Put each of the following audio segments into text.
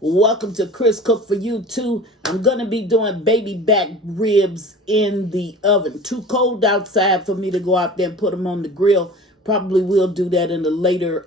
Welcome to Chris Cook for You Too. I'm going to be doing baby back ribs in the oven. Too cold outside for me to go out there and put them on the grill. Probably will do that in a later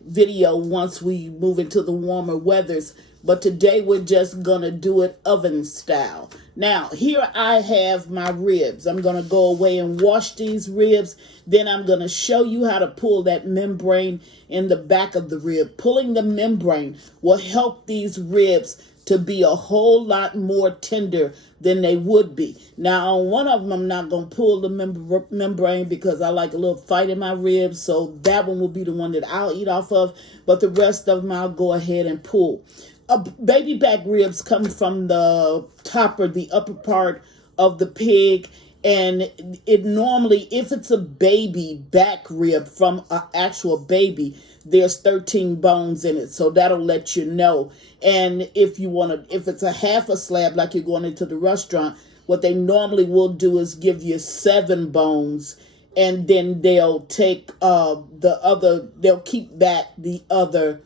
video once we move into the warmer weathers. But today we're just going to do it oven style. Now, here I have my ribs. I'm going to go away and wash these ribs. Then I'm going to show you how to pull that membrane in the back of the rib. Pulling the membrane will help these ribs to be a whole lot more tender than they would be. Now, on one of them, I'm not going to pull the membrane because I like a little fight in my ribs. So that one will be the one that I'll eat off of. But the rest of them, I'll go ahead and pull. Baby back ribs come from the top or the upper part of the pig. And it normally, if it's a baby back rib from an actual baby, there's 13 bones in it. So that'll let you know. And if it's a half a slab, like you're going into the restaurant, what they normally will do is give you 7 bones. And then they'll take they'll keep back the other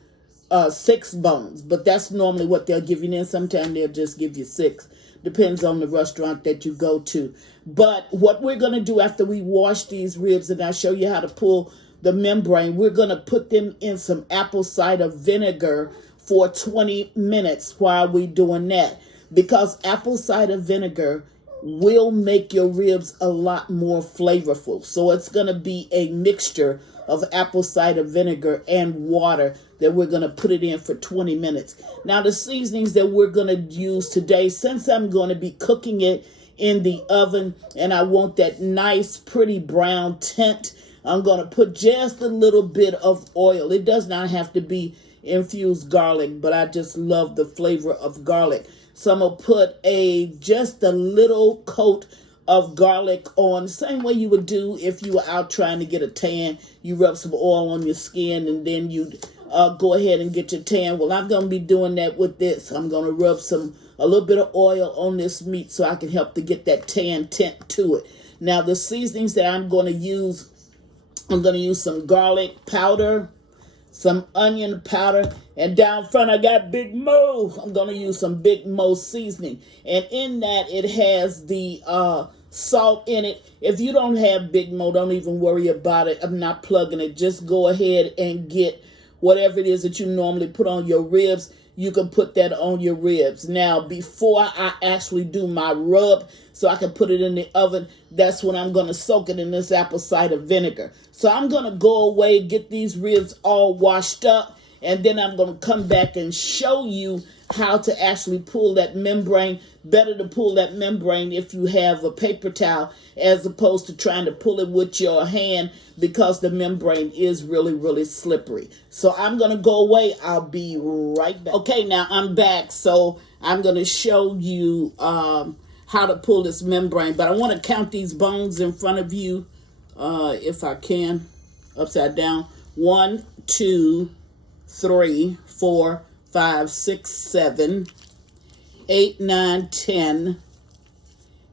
6 bones. But that's normally what they'll give you. Then sometimes they'll just give you 6. Depends on the restaurant that you go to. But what we're going to do after we wash these ribs, and I'll show you how to pull the membrane, we're going to put them in some apple cider vinegar for 20 minutes while we're doing that. Because apple cider vinegar will make your ribs a lot more flavorful. So it's going to be a mixture of apple cider vinegar and water that we're going to put it in for 20 minutes. Now, the seasonings that we're going to use today, since I'm going to be cooking it in the oven and I want that nice, pretty brown tint, I'm going to put just a little bit of oil. It does not have to be infused garlic, but I just love the flavor of garlic. So I'm going to put just a little coat of garlic on, the same way you would do if you were out trying to get a tan. You rub some oil on your skin and then you go ahead and get your tan. Well, I'm going to be doing that with this. I'm going to rub a little bit of oil on this meat so I can help to get that tan tint to it. Now, the seasonings that I'm going to use some garlic powder, some onion powder, and down front I got Big Mo. I'm going to use some Big Mo seasoning. And in that, it has the salt in it. If you don't have Big Mo, don't even worry about it. I'm not plugging it. Just go ahead and get whatever it is that you normally put on your ribs. You can put that on your ribs. Now, before I actually do my rub, so I can put it in the oven, that's when I'm going to soak it in this apple cider vinegar. So I'm going to go away, get these ribs all washed up, and then I'm going to come back and show you how to actually pull that membrane. Better to pull that membrane if you have a paper towel as opposed to trying to pull it with your hand because the membrane is really, really slippery. So I'm going to go away. I'll be right back. Okay, now I'm back. So I'm going to show you how to pull this membrane. But I want to count these bones in front of you if I can, upside down. 1, 2, 3, 4, 5, 6, 7, 8, 9, 10,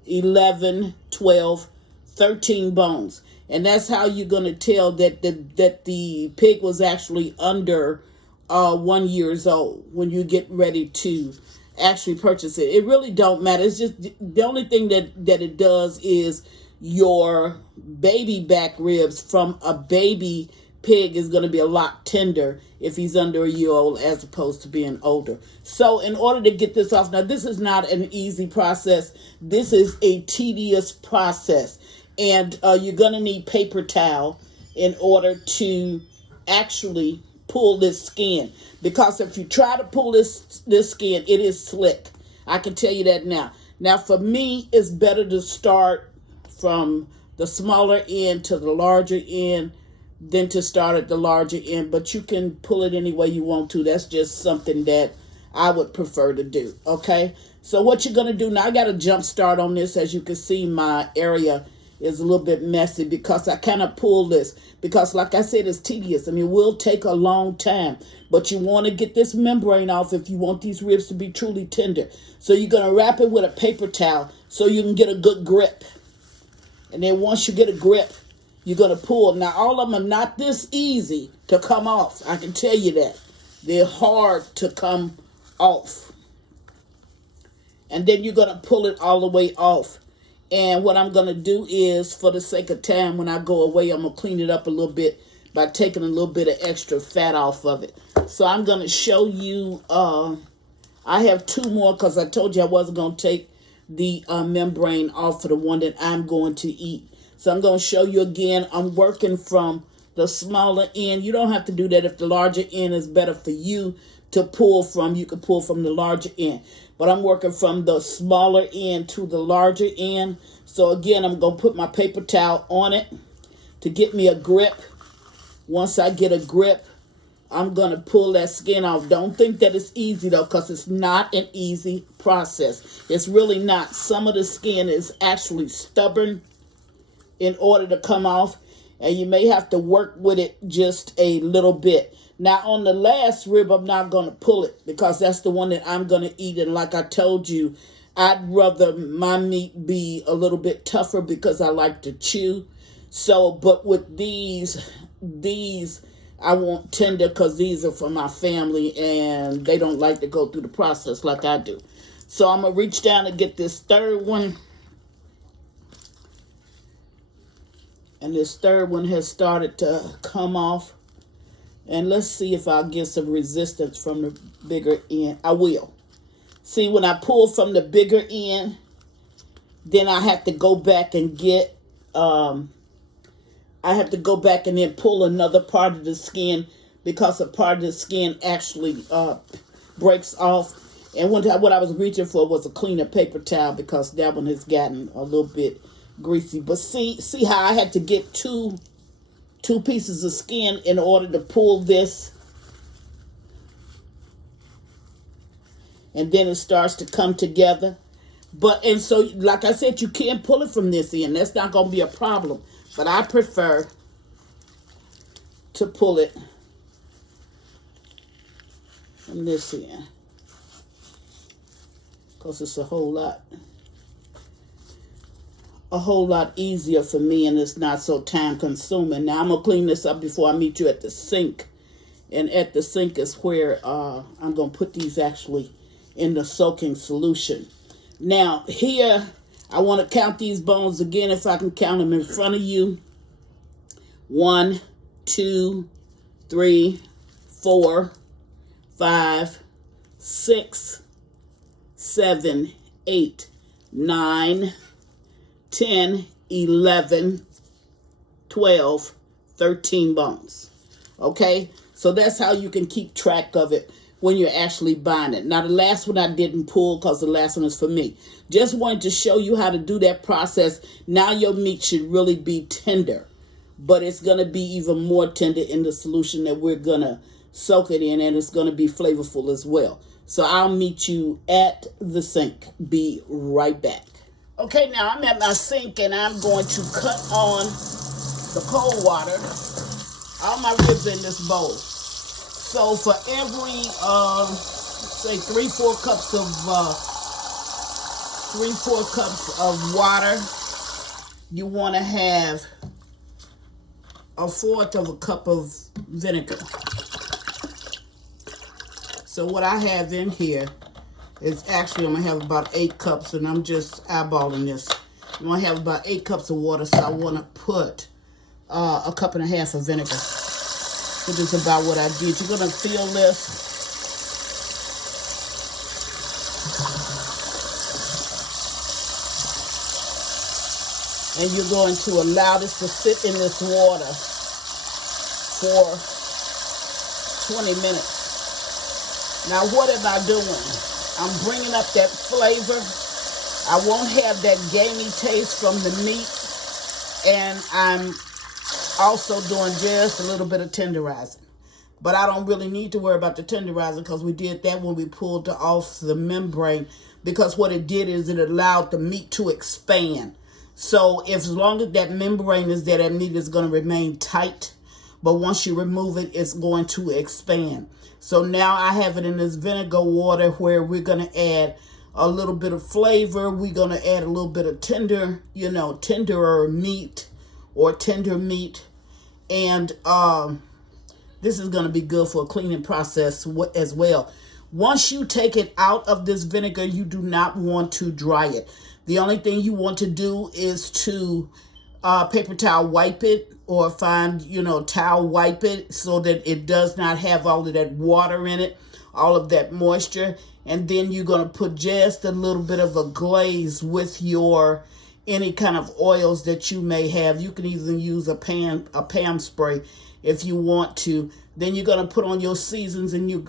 11, 12, 13 bones. And that's how you're going to tell that the pig was actually under 1 year old when you get ready to actually purchase it. It really don't matter. It's just the only thing that it does is your baby back ribs from a baby pig is going to be a lot tender if he's under 1 year old as opposed to being older. So in order to get this off, now this is not an easy process. This is a tedious process. And you're going to need paper towel in order to actually pull this skin. Because if you try to pull this skin, it is slick. I can tell you that now. Now for me, it's better to start from the smaller end to the larger end than to start at the larger end, but you can pull it any way you want to. That's just something that I would prefer to do, okay? So what you're going to do, now I got a jump start on this. As you can see, my area is a little bit messy because I kind of pull this. Because like I said, it's tedious. I mean, it will take a long time, but you want to get this membrane off if you want these ribs to be truly tender. So you're going to wrap it with a paper towel so you can get a good grip. And then once you get a grip, you're going to pull. Now, all of them are not this easy to come off. I can tell you that. They're hard to come off. And then you're going to pull it all the way off. And what I'm going to do is, for the sake of time, when I go away, I'm going to clean it up a little bit by taking a little bit of extra fat off of it. So I'm going to show you, I have 2 more because I told you I wasn't going to take the membrane off of the one that I'm going to eat. So I'm going to show you again. I'm working from the smaller end. You don't have to do that. If the larger end is better for you to pull from, you can pull from the larger end. But I'm working from the smaller end to the larger end. So again, I'm going to put my paper towel on it to get me a grip. Once I get a grip, I'm going to pull that skin off. Don't think that it's easy, though, because it's not an easy process. It's really not. Some of the skin is actually stubborn in order to come off, and you may have to work with it just a little bit. Now, on the last rib, I'm not going to pull it because that's the one that I'm going to eat. And like I told you, I'd rather my meat be a little bit tougher because I like to chew. So, but with these I want tender because these are for my family and they don't like to go through the process like I do. So I'm going to reach down and get this third one. And this third one has started to come off. And let's see if I'll get some resistance from the bigger end. I will. See, when I pull from the bigger end, then I have to go back and get, I have to go back and then pull another part of the skin because a part of the skin actually breaks off. And what I was reaching for was a cleaner paper towel because that one has gotten a little bit greasy. But see how I had to get two pieces of skin in order to pull this. And then it starts to come together. And so, like I said, you can't pull it from this end. That's not going to be a problem. But I prefer to pull it from this end. Because it's a whole lot easier for me, and it's not so time consuming. Now I'm going to clean this up before I meet you at the sink. And at the sink is where I'm going to put these actually in the soaking solution. Now here, I want to count these bones again if I can count them in front of you. 1, 2, 3, 4, 5, 6, 7, 8, 9, 10, 11, 12, 13 bones. Okay? So that's how you can keep track of it when you're actually buying it. Now, the last one I didn't pull because the last one is for me. Just wanted to show you how to do that process. Now your meat should really be tender, but it's going to be even more tender in the solution that we're going to soak it in, and it's going to be flavorful as well. So I'll meet you at the sink. Be right back. Okay, now I'm at my sink, and I'm going to cut on the cold water. All my ribs in this bowl. So for every, say 3-4 cups of water, you want to have 1/4 cup of vinegar. So what I have in here is actually, I'm going to have about 8 cups, and I'm just eyeballing this. I'm going to have about 8 cups of water, so I want to put 1.5 cups of vinegar, which is about what I did. You're going to feel this. And you're going to allow this to sit in this water for 20 minutes. Now, what am I doing? I'm bringing up that flavor. I won't have that gamey taste from the meat. And I'm also doing just a little bit of tenderizing. But I don't really need to worry about the tenderizing because we did that when we pulled off the membrane. Because what it did is it allowed the meat to expand. So if as long as that membrane is there, that meat is going to remain tight. But once you remove it, it's going to expand. So now I have it in this vinegar water where we're going to add a little bit of flavor. We're going to add a little bit of tenderer meat or tender meat. And This is going to be good for a cleaning process as well. Once you take it out of this vinegar, you do not want to dry it. The only thing you want to do is to paper towel wipe it, or find, towel wipe it so that it does not have all of that water in it, all of that moisture. And then you're going to put just a little bit of a glaze with your any kind of oils that you may have. You can even use a Pam spray if you want to. Then you're going to put on your seasonings and you're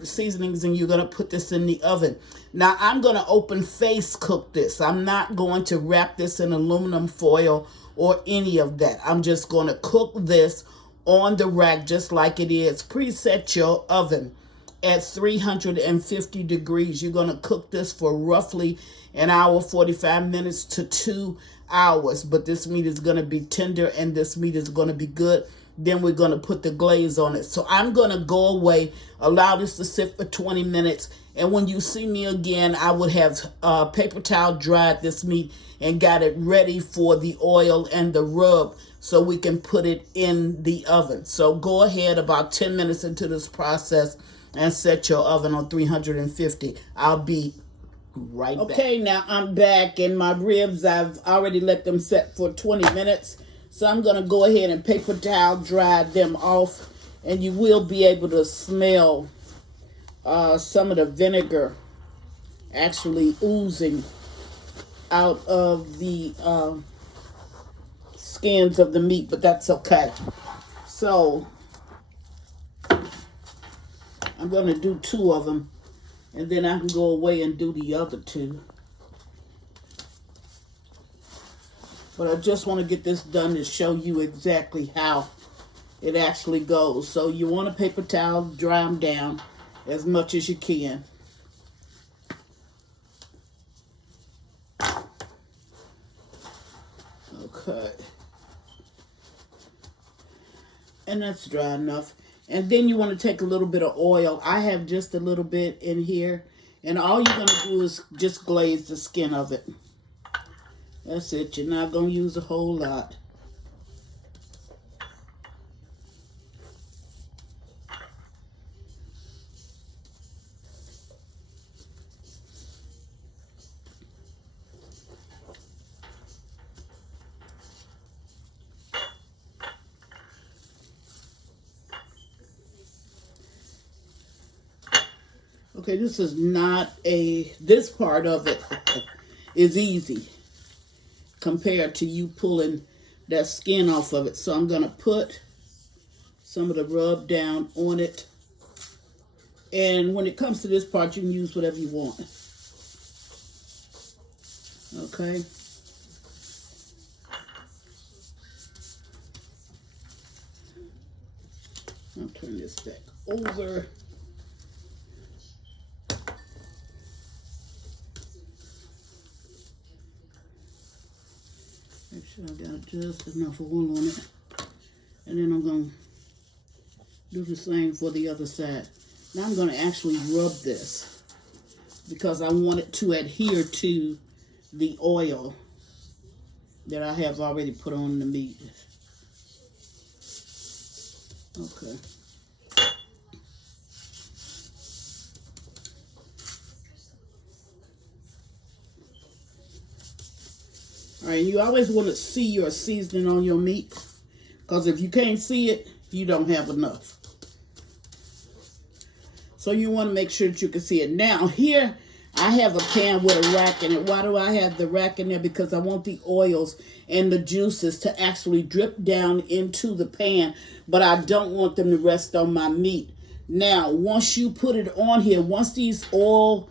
going to put this in the oven. Now I'm going to open face cook this. I'm not going to wrap this in aluminum foil or any of that. I'm just going to cook this on the rack just like it is. Preset your oven at 350 degrees. You're going to cook this for roughly an hour, 45 minutes to 2 hours. But this meat is going to be tender and this meat is going to be good. Then we're going to put the glaze on it. So I'm going to go away, allow this to sit for 20 minutes. And when you see me again, I would have paper towel dried this meat and got it ready for the oil and the rub so we can put it in the oven. So go ahead about 10 minutes into this process and set your oven on 350. I'll be right back. Okay, now I'm back, and my ribs, I've already let them set for 20 minutes. So I'm going to go ahead and paper towel dry them off, and you will be able to smell some of the vinegar actually oozing out of the skins of the meat, but that's okay. So I'm going to do 2 of them, and then I can go away and do the other 2. But I just want to get this done to show you exactly how it actually goes. So you want a paper towel, dry them down as much as you can. Okay. And that's dry enough. And then you want to take a little bit of oil. I have just a little bit in here. And all you're going to do is just glaze the skin of it. That's it. You're not going to use a whole lot. Okay, this is not this part of it is easy compared to you pulling that skin off of it. So I'm going to put some of the rub down on it. And when it comes to this part, you can use whatever you want. Okay. I'll turn this back over. Make sure I got just enough oil on it. And then I'm going to do the same for the other side. Now I'm going to actually rub this because I want it to adhere to the oil that I have already put on the meat. Okay. All right, you always want to see your seasoning on your meat, because if you can't see it, you don't have enough. So you want to make sure that you can see it. Now, here I have a pan with a rack in it. Why do I have the rack in there? Because I want the oils and the juices to actually drip down into the pan, but I don't want them to rest on my meat. Now, once you put it on here, once these oil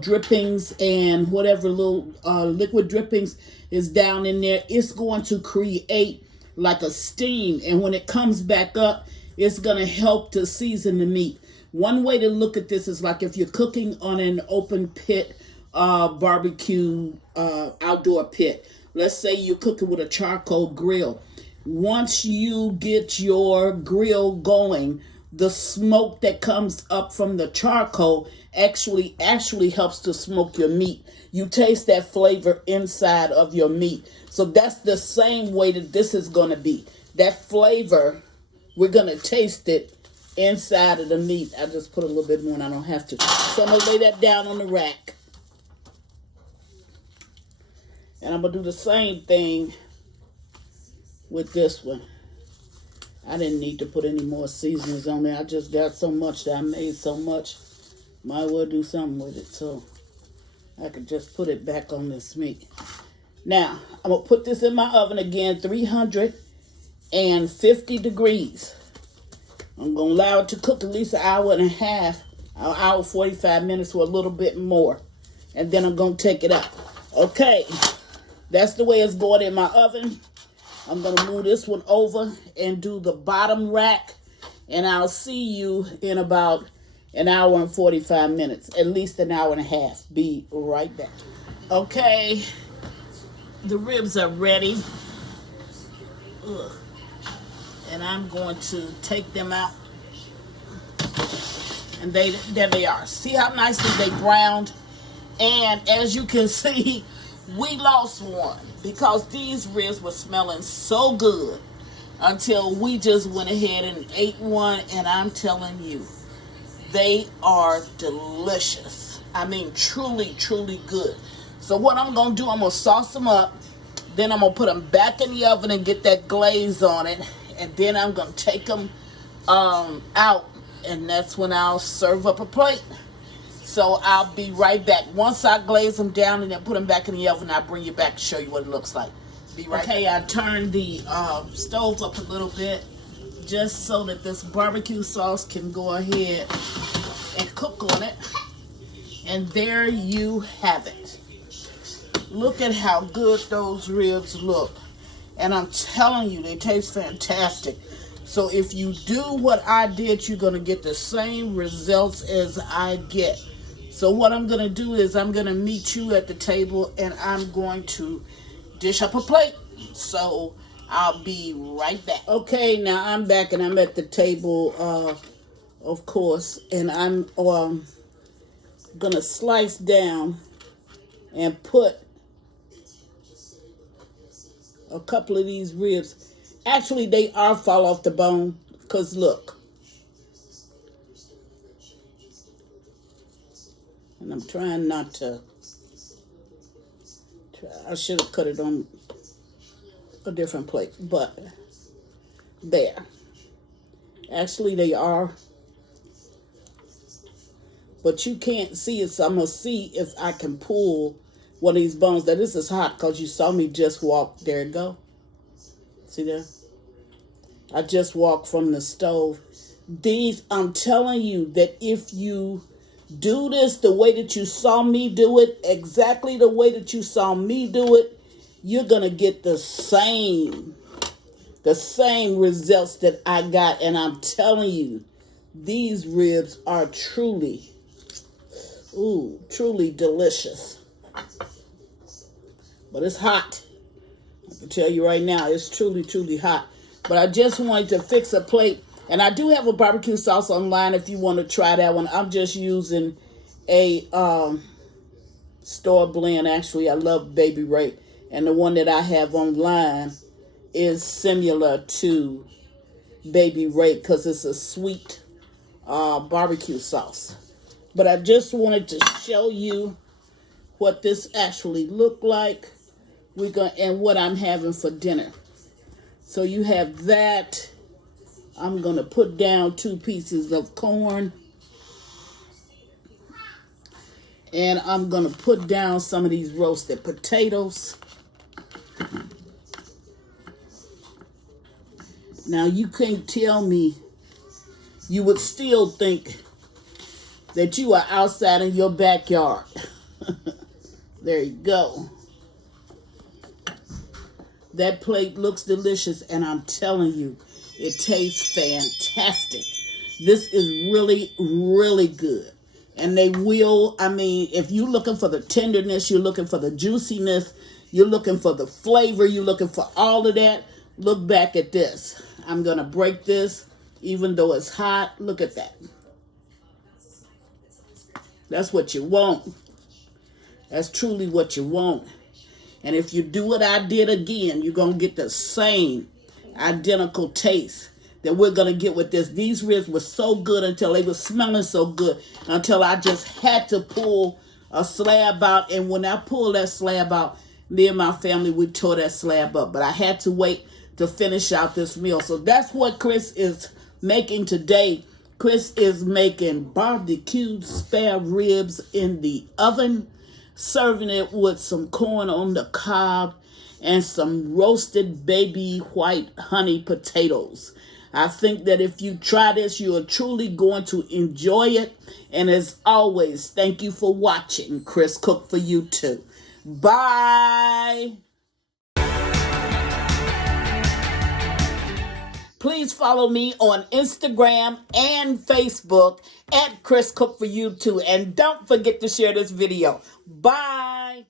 drippings and whatever little liquid drippings is down in there, it's going to create like a steam, and when it comes back up, it's going to help to season the meat. One way to look at this is like if you're cooking on an open pit barbecue outdoor pit. Let's say you're cooking with a charcoal grill. Once you get your grill going, the smoke that comes up from the charcoal actually helps to smoke your meat. You taste that flavor inside of your meat. So that's the same way that this is going to be. That flavor, we're going to taste it inside of the meat. I just put a little bit more and I don't have to. So I'm going to lay that down on the rack. And I'm going to do the same thing with this one. I didn't need to put any more seasonings on there. I just got so much that I made so much. Might well do something with it. So I could just put it back on this meat. Now, I'm going to put this in my oven again, 350 degrees. I'm going to allow it to cook at least an hour and a half, an hour 45 minutes or a little bit more. And then I'm going to take it out. Okay, that's the way it's going in my oven. I'm going to move this one over and do the bottom rack. And I'll see you in about an hour and 45 minutes, at least an hour and a half. Be right back. Okay, the ribs are ready. Ugh. And I'm going to take them out. And there they are. See how nicely they browned? And as you can see, we lost one because these ribs were smelling so good until we just went ahead and ate one. And I'm telling you, they are delicious. I mean, truly, truly good. So what I'm going to do, I'm going to sauce them up. Then I'm going to put them back in the oven and get that glaze on it. And then I'm going to take them out. And that's when I'll serve up a plate. So I'll be right back. Once I glaze them down and then put them back in the oven, I'll bring you back to show you what it looks like. Be right back. Okay, I turned the stove up a little bit just so that this barbecue sauce can go ahead and cook on it. And there you have it. Look at how good those ribs look. And I'm telling you, they taste fantastic. So if you do what I did, you're going to get the same results as I get. So what I'm going to do is I'm going to meet you at the table and I'm going to dish up a plate. So I'll be right back. Okay, now I'm back and I'm at the table, of course. And I'm going to slice down and put a couple of these ribs. Actually, they are fall off the bone because look. And I'm trying not to. I should have cut it on a different plate, but there. Actually, they are. But you can't see it, so I'm going to see if I can pull one of these bones. Now, this is hot because you saw me just walk. There it go. See there? I just walked from the stove. These, I'm telling you that if you do this the way that you saw me do it, exactly the way that you saw me do it, you're going to get the same results that I got. And I'm telling you, these ribs are truly delicious. But it's hot. I can tell you right now, it's truly, truly hot. But I just wanted to fix a plate. And I do have a barbecue sauce online if you want to try that one. I'm just using a store blend. Actually, I love Baby Ray. And the one that I have online is similar to Baby Ray because it's a sweet barbecue sauce. But I just wanted to show you what this actually looked like. And what I'm having for dinner. So you have that. I'm going to put down 2 pieces of corn. And I'm going to put down some of these roasted potatoes. Now you can't tell me, you would still think that you are outside in your backyard. There you go. That plate looks delicious, and I'm telling you, it tastes fantastic. This is really, really good. And they will, I mean, if you're looking for the tenderness, you're looking for the juiciness, you're looking for the flavor, you're looking for all of that, look back at this. I'm going to break this, even though it's hot. Look at that. That's what you want. That's truly what you want. And if you do what I did again, you're going to get the same identical taste that we're going to get with this. These ribs were so good until they were smelling so good until I just had to pull a slab out. And when I pulled that slab out, me and my family, we tore that slab up. But I had to wait to finish out this meal. So that's what Chris is making today. Chris is making barbecued spare ribs in the oven, serving it with some corn on the cob and some roasted baby white honey potatoes. I think that if you try this, you are truly going to enjoy it. And as always, thank you for watching. Chris Cook for you too. Bye. Please follow me on Instagram and Facebook at Chris Cook for you too. And don't forget to share this video. Bye.